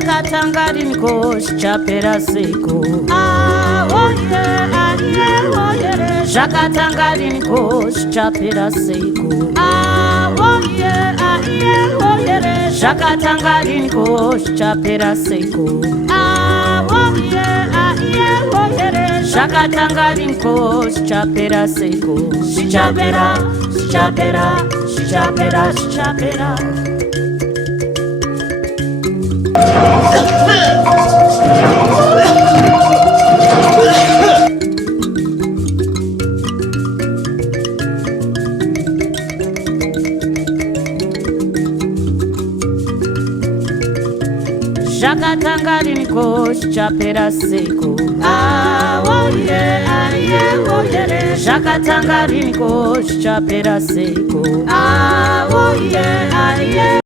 Shakatangarinko chapera seko. Ah, oh yeah, ah yeah, oh yeah. Shakatangarinko chapera seko. Ah, oh yeah, ah yeah, oh yeah. Shakatangarinko chapera seko. Ah, oh yeah, ah yeah, oh yeah. Shakatangarinko chapera seko. Chapera, chapera, chapera, chapera. Shakatangarinko chapera seko. Ah, oh yeah, ah yeah, oh yeah. Shakatangarinko chapera seko. Ah, oh yeah, ah yeah.